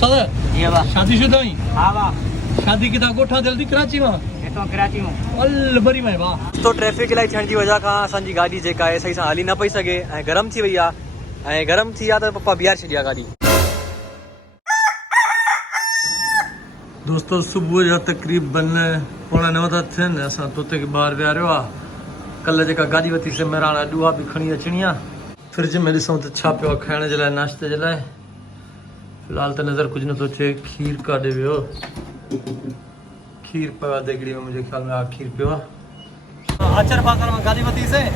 उस्ताद जी वाह शादीशुदा ही हाँ वाह शादी किथा गोठा जल्दी कराची में तो कराची में अल बरी में वाह तो ट्रैफिक लाइट थियण जी वजह खां असांजी गाॾी जेका आहे सही सां हली न पई सघे ऐं गरम थी वई आहे ऐं गरम थी आहे त पप्पा बीहारे छॾी आहे गाॾी। दोस्तों सुबुह जा तक़रीबन 8:45 था थियनि असां तोते खे ॿाहिरि विहारियो आहे। कल्ह जेका गाॾी वरितीसीं मेराणा ॾूहा बि खणी अचणी आहे। फ्रिज में ॾिसूं त छा पियो आहे खाइण जे लाइ नाश्ते जे लाइ। फ़िलहाल त नज़र कुझु नथो अचे। खीर काॾे वियो खीर पियो आहे देगड़ी में मुंहिंजे ख़्याल में हा खीर पियो आहे। आचर बाज़ार में गाॾी वरितीसीं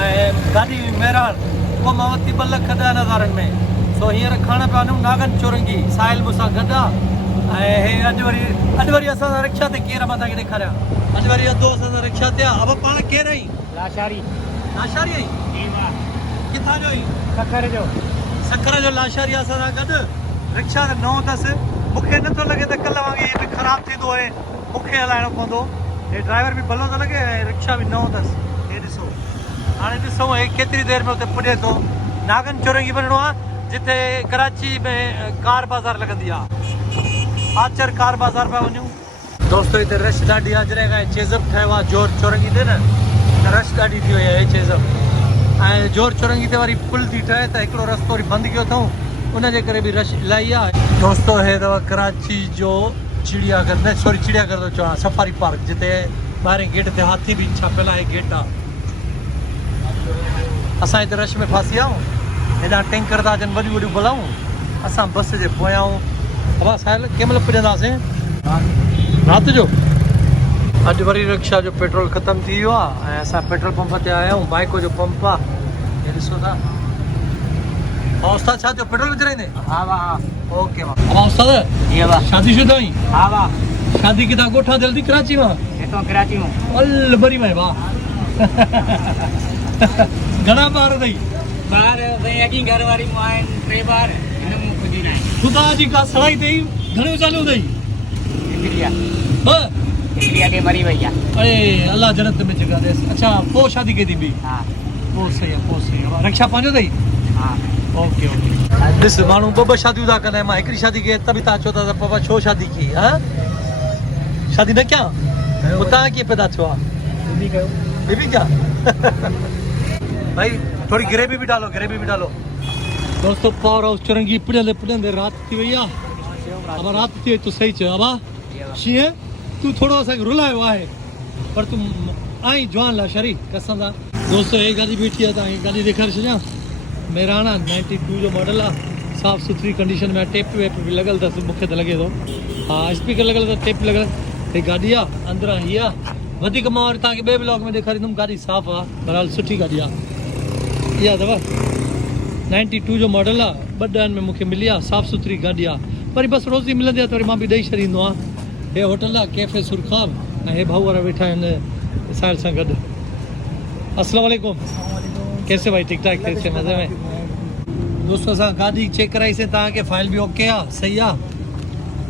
ऐं गाॾी मेराण उहा मां वरिती 2,10,000 में। सो हींअर खाइण पिया वञूं नागन चौरंगी साहिल मूंसां गॾु आहे ऐं हे अॼु वरी असां रिक्शा ते केरु मां तव्हांखे ॾेखारियां। अॼु वरी अधो असां रिक्शा ते आहे। अब पाण केरु आई लाशारी लाशारी आई जी वाह किथां जो आई सखर जो लाशारी असां सां गॾु। रिक्शा त नओं अथसि। मूंखे नथो लॻे त कल्ह वांगुरु इहे बि ख़राबु थींदो आहे मूंखे हलाइणो पवंदो। हे ड्राइवर बि भलो थो लॻे ऐं रिक्शा बि नओं अथसि। हे ॾिसो हाणे ॾिसूं हे केतिरी देरि में हुते पुॼे थो। नागन चौरंगी वञिणो आहे जिते कराची में कार बाज़ार लॻंदी आहे। आचर कार बाज़ार पिया वञूं। दोस्तो हिते रश ॾाढी आहे। जॾहिं खां चेज़अप ठहियो आहे जोर चौरंगी ते न त रश ॾाढी थी वई आहे चेज़अप। ऐं जोर चौरंगी ते वरी पुल थी ठहे त हिकिड़ो रस्तो वरी बंदि कयो अथऊं उनजे करे बि रश इलाही आहे। दोस्तो हे अथव कराची जो चिड़ियाघर न सॉरी चिड़ियाघर थो चवां सफ़ारी पार्क जिते ॿाहिरें गेट ते हाथी बि छापियल आहे गेट आहे। असां हिते रश में फासी आहियूं। हेॾा टैंकर था अचनि वॾियूं वॾियूं बलाऊं। असां बस जे पोयां अबा साहिल कंहिं महिल पुॼंदासीं राति जो। अॼु वरी रिक्शा जो पेट्रोल ख़तमु थी वियो आहे ऐं असां पेट्रोल पंप ते आया आहियूं। बाइको जो पंप आहे हे ॾिसो था। उस्ताद छा थियो पेट्रोल विझराईंदे? हाँ वाह ओके वाह। अब उस्ताद जी वाह शादीशुदा ही हाँ वाह शादी किथा गोठा जल्दी कराची में तो कराची में अल बरी में वाह। घणा ॿार अथई? बाहर भाई अगी घर वाली माइन 3 बार इन में खुदी ना ख़ुदा जी का सड़ाई अथई घणियूं चालू अथई? इंडिया के मरी भैया अरे अल्लाह जन्नत में जगह ॾेसि। अच्छा पोइ शादी कई थी बि? हाँ पोइ सही आहे पोइ सही आहे। रिक्शा पंहिंजो अथई? हाँ ओके ओके। ॾिस माण्हू ॿ शादियूं था कनि। मां हिकिड़ी शादी कई त बि तव्हां चओ था त पापा छो शादी की हा शादी न कयां? पोइ तव्हां कीअं पैदा थियो आहे? बीबी क्या भाई थोड़ी ग्रेवी भी डालो दोस्तों। पावर हाउस चौरंगी पुॼंदे राति थी वई आहे। अब राति थी वई तूं सही चयो अबा शीअं तूं थोरो असांखे रुलायो आहे पर तूं आई जवान लाशारी कसम सां। दोस्तो हे गाॾी बीठी आहे तव्हांखे गाॾी ॾेखारे छॾियां। मेराणा 92 जो मॉडल आहे। साफ़ सुथरी कंडीशन में टेप वेप बि लॻल अथसि मूंखे त लॻे थो। हा स्पीकर लॻल अथसि टेप लॻल। हे गाॾी आहे अंदरां हीअ आहे। वधीक मां वरी तव्हांखे ॿिए ब्लॉग में ॾेखारींदुमि। गाॾी साफ़ आहे बहरहाल सुठी गाॾी आहे। इहा अथव 92 जो मॉडल आहे। 2 ॾहनि में मूंखे मिली आहे। साफ़ सुथरी गाॾी आहे। वरी बसि रोज़ी मिलंदी आहे त वरी मां बि ॾेई छॾींदो आहियां। हे होटल आहे कैफ़े सुरखाब ऐं हे भाऊ वारा वेठा आहिनि साहिल सां गॾु। अस्सलाम वालेकुम कैसे भाई ठीक ठाक कैसे मज़े में? दोस्तों असां गाॾी चेक कराईसीं तव्हांखे फाइल बि ओके आहे सही आहे।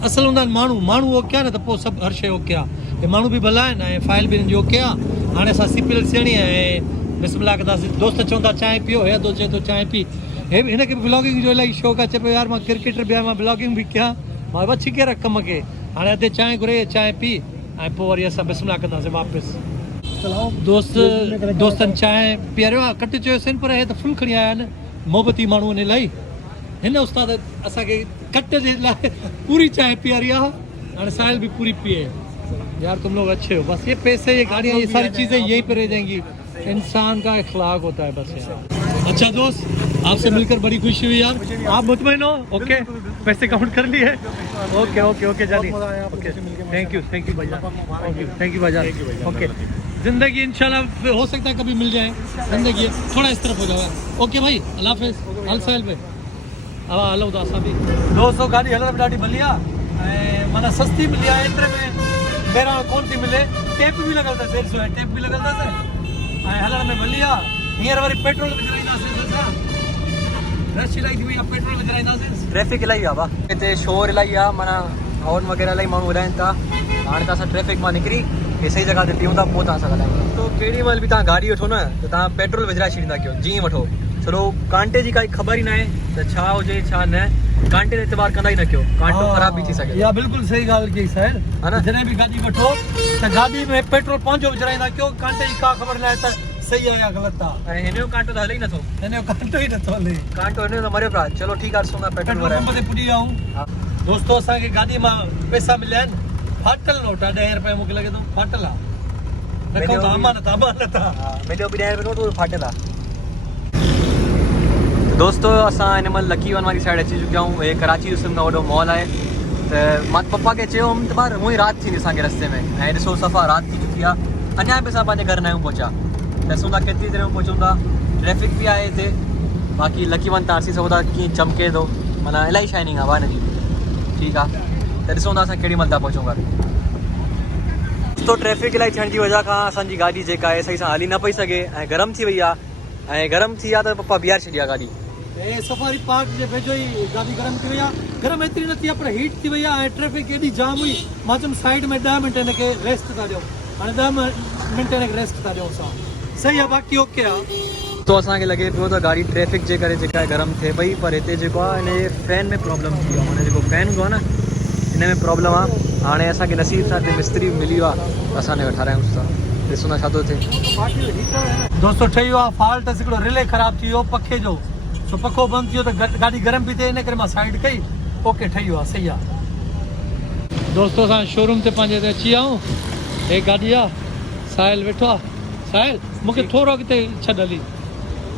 असल हूंदा आहिनि माण्हू ओके आहे न त पोइ सभु हर शइ ओके आहे। हे माण्हू बि भला आहिनि ऐं फाइल बि हिननि जी ओके आहे। हाणे असां CPL सेणी आहे ऐं बिस्मिल्लाह कंदासीं। दोस्त चवंदा चांहि पियो हे तो चए थो चांहि पी। हे हिनखे बि ब्लॉगिंग जो इलाही शौक़ु आहे। चए पियो यार मां क्रिकेटर बि आहियां मां ब्लॉगिंग बि कयां। मां बची के रख कम खे। हाणे अधे चांहि घुरे चांहि पी ऐं पोइ वरी असां बिस्मिल्लाह कंदासीं वापसि। दोस्तनि चांहि पीआरियो आहे कट चयोसीं पर हे त फुल खणी आया आहिनि मोहबती माण्हू आहिनि इलाही। हिन उस्ताद असांखे कट जे लाइ पूरी चांहि पीआरी आहे। हाणे साहिल भी पूरी पिए। यार तुम लोग अच्छे हो। बस ये पैसे ये गाड़ियाँ ये सारी चीज़ें यहीं पे रह जाएंगी। इंसान का अखलाक होता है बस यार। अच्छा दोस्त आपसे मिलकर बड़ी खुशी हुई यार। आप मुतमईन हो? ओके पैसे काउंट कर लिए? ओके ओके ओके जानिए ओके थैंक यू भैया ओके थैंक यू भाईजान ओके। ज़िंदगी इंशाल्लाह हो सकता है कभी मिल जाए। ज़िंदगी थोड़ा इस तरफ हो जाए। ओके भाई अल्लाह हाफ़िज़ हल साहिल पे अब हलो तो असां बि। दोस्तों गाॾी हलण में ॾाढी भली आहे ऐं माना सस्ती मिली आहे। एतिरे में ॿाहिरां कोन थी मिले। टेप बि लॻल अथसि 150 टेप बि लॻल अथसि ऐं हलण में भली आहे। हींअर वरी पेट्रोल विझराईंदासीं रश इलाही थी वई आहे पेट्रोल विझराईंदासीं। ट्रैफिक इलाही आहे हिते शोर इलाही आहे माना हॉर्न वग़ैरह इलाही माण्हू ॿुधाइनि था। हाणे त असां ट्रैफिक मां निकिरी हे सही जॻह ते बीहूं था पोइ तव्हां सां ॻाल्हायूं। तो केॾी महिल बि तव्हां गाॾी वठो न त तव्हां पेट्रोल विझराए छॾींदा कयो जीअं वठो। छो कांटे जी काई ख़बर ई न आहे त छा हुजे छा न। कांटे जो एतबार कंदा ही न कयो कांटो ख़राब भी थी सके या बिल्कुल सही ॻाल्हि कई साहिल है ना? जॾहिं बि गाॾी वठो त गाॾी में पेट्रोल पंहिंजो विझराईंदा कयो कांटे जी का ख़बर नाहे त सही आहे या ग़लति आहे ऐं हिनजो कांटो त हले ई नथो हिन जो कांटो ई नथो हले कांटो हिनजो त मरियो पियो आहे। चलो ठीकु आहे ॾिसूं था पेट्रोल पेट्रोल भरायूं। पंप ते पुॼी विया हा। दोस्तो असांखे गाॾी मां पैसा मिलिया आहिनि फाटल नोट आहे 10 रुपए मूंखे लॻे थो फाटल आहे रखूं था अमानत हा, मिलियो बि 10 रुपए नोट उहो फाटियल आहे। दोस्तों असां हिन महिल लकी वन वारी साइड अची चुकिया आहियूं। हे कराची जो सभिनि खां वॾो मॉल आहे त मां पप्पा खे चयो हुउमि त ॿार हूअं ई राति थींदी असांखे रस्ते में ऐं ॾिसो सफ़ा राति थी चुकी आहे अञा बि असां पंहिंजे घर न आहियूं पहुचा ॾिसूं था केतिरी देरि में पहुचूं था। ट्रैफिक बि आहे हिते बाक़ी लकी वन तव्हां ॾिसी सघो था कीअं चमके थो माना इलाही शाइनिंग आहे हिन जी। ठीकु आहे त ॾिसूं था असां केॾी महिल था पहुचूं घर। दोस्तो ट्रैफिक इलाही थियण जी वजह खां असांजी गाॾी जेका आहे सही सां हली न पई सघे ऐं गरम थी वई आहे ऐं गरम थी आहे त पप्पा बीहारे छॾी आहे गाॾी। सफारी पार्क जे वेझो ई गाॾी गरम थी वई आहे गरम एतिरी न थी आहे पर हीट थी वई आहे ऐं ट्रैफिक एॾी जाम हुई मां चयुमि साइड में 10 मिंट हिनखे रेस्ट था ॾियो हाणे 10 मिंट हिनखे रेस्ट था ॾियूं असां सही आहे बाक़ी ओके आहे। तो असांखे लॻे पियो त गाॾी ट्रैफिक जे करे जेका आहे गरम थिए पई पर हिते जेको आहे हिन जे फैन में प्रॉब्लम थी वियो आहे माना जेको फैन हूंदो आहे न हिन में प्रॉब्लम आहे। हाणे असांखे नसीब सां हिते मिस्त्री मिली वियो आहे त असां हिनखे ठारायूंसि था ॾिसूं था छा थो थिए। दोस्तो ठही वियो आहे फॉल्ट हिकिड़ो रिले ख़राब थी वियो पखे जो सो पखो बंदि थी वियो त गाॾी गरम पई थिए इन करे मां साइड कई ओके ठही वियो आहे सही आहे। दोस्तो असां शोरूम ते पंहिंजे हिते अची विया आहियूं हे गाॾी आहे साहिल वेठो आहे साहिल मूंखे थोरो अॻिते छॾ हली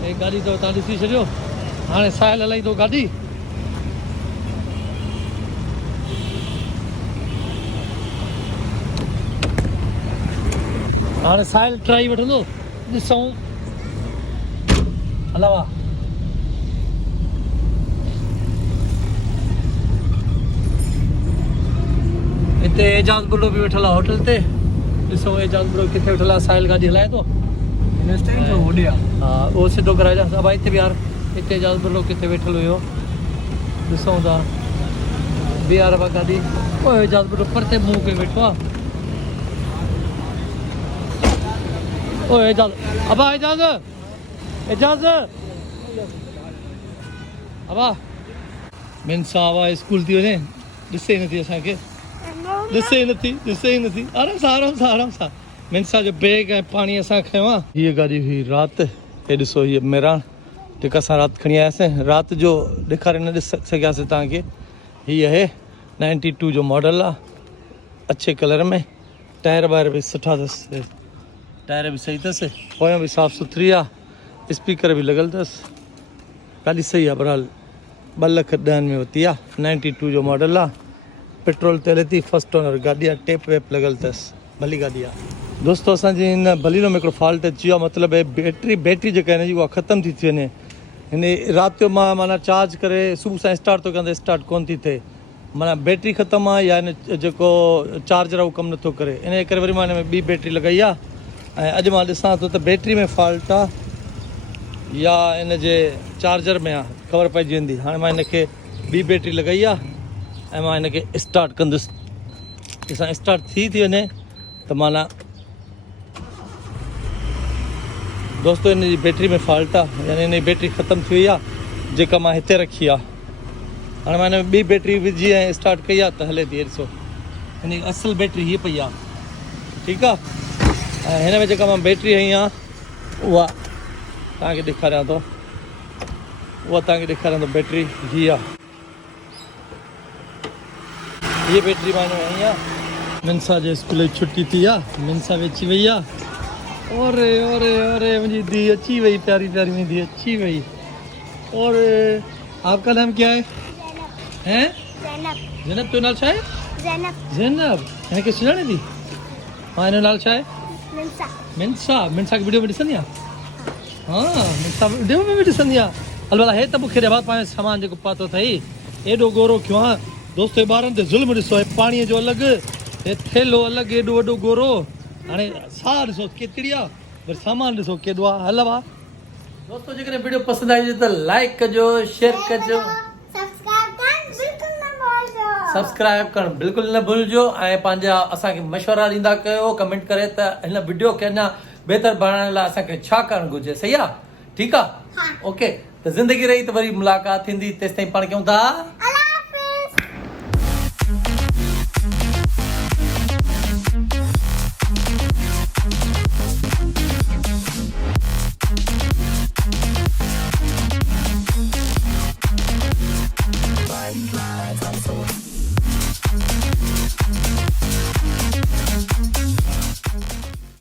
हे गाॾी अथव तव्हां ॾिसी छॾियो हाणे साहिल हलाईंदो गाॾी हाणे साहिल ट्राई वठंदो ॾिसूं हलावा हिते एजाज बुलो बि वेठल आहे होटल ते ॾिसो एजाज बुलो किथे वेठल आहे साहिल गाॾी हलाए थो होॾे आहे हा उहो सिधो कराए ॾियां भाई हिते बि यार हिते एजाज बुलो किथे वेठल हुयो ॾिसूं था बीहार आहे गाॾी ओ एजाज बुलो परते मुंहुं के वेठो आहे ओ एजाज अबा एजाज एजाज अबा मिन साहब आहे स्कूल थी वञे ॾिसे ई नथी असांखे ॾिसे ई नथी आराम सां मिनसा जो बैग ऐं पाणी असां खयो आहे हीअ गाॾी हुई राति हे ॾिसो हीअ मेरान जेका असां राति खणी आयासीं राति जो ॾेखारे न ॾिसी सघियासीं तव्हांखे हीअ आहे 92 जो मॉडल आहे अच्छे कलर में टायर वायर बि सुठा अथसि टायर बि सही अथसि पोयां बि साफ़ु सुथरी आहे स्पीकर बि लॻल अथसि गाॾी सही आहे बहरहाल 2,10,000 में वरिती आहे 92 जो मॉडल आहे पेट्रोल ते हले थी फर्स्ट ओनर गाॾी आहे टेप वेप लॻल अथसि भली गाॾी आहे। दोस्तो असांजी हिन भलीनो में हिकिड़ो फॉल्ट अची वियो आहे मतिलबु बैटरी जेका हिन जी उहा ख़तमु थी वञे हिन राति जो मां माना चार्ज करे सुबुह सां स्टार्ट थो कंदे स्टार्ट कोन थी थिए माना बैटरी ख़तमु आहे या हिन जेको चार्जर आहे उहो कमु नथो करे इन करे वरी मां हिन में ॿी बैटरी लॻाई आहे ऐं अॼु मां ॾिसां थो त बैटरी में फॉल्ट आहे या इन जे चार्जर में आहे ख़बर पइजी वेंदी हाणे मां हिनखे ॿी बैटरी लॻाई आहे ऐं मां हिनखे स्टार्ट कंदुसि ॾिसां स्टार्ट थी वञे त माना दोस्तो हिन जी बैटरी में फॉल्ट आहे यानी हिन जी बैटरी ख़तमु थी वई आहे जेका मां हिते रखी आहे हाणे मां हिन में ॿी बैटरी विझी ऐं स्टार्ट कई आहे त हले थी ॾिसो हिन जी असुलु बैटरी हीअ पई आहे ठीकु आहे ऐं हिन में जेका मां बैटरी हई आहे उहा तव्हांखे ॾेखारियां थो बैटरी हीअ आहे हीअ बैटरी मां हिन में हई आहे मिनसा जे स्कूल जी छुट्टी थी आहे मिनसा बि अची वई आहे ओरे ओरे ओरे मुझी दी अच्छी वही प्यारी प्यारी मेरी दी अच्छी वही और आपका नाम क्या है हैं ज़ैनब तो नाल छा है ज़ैनब है के सुनाने दी हां इन नाल छा है मिनसा की वीडियो में ॾिसंदी आहे हां मिनसा वीडियो में भी ॾिसंदी आहे अलबला हे त मूंखे ॾे पाण सामान जेको पातो अथई एॾो गोरो क्यों आहे दोस्तो ॿारनि ते ज़ुल्म ॾिसो हे पाणीअ जो अलॻि हे थेलो अलॻि एॾो वॾो गोरो हाणे साह ॾिसो केतिरी आहे वरी सामान ॾिसो केॾो आहे हल आहे दोस्तो जेकॾहिं वीडियो पसंदि आई त लाइक कजो शेयर कजो सब्सक्राइब करणु बिल्कुलु न भुलिजो ऐं पंहिंजा असांखे मशवरा ॾींदा कयो कमेंट करे त हिन वीडियो खे अञा बहितर बणाइण लाइ असांखे छा करणु घुरिजे सही आहे ठीकु आहे ओके त ज़िंदगी रही त वरी मुलाक़ात थींदी तेसिताईं पाण कयूं था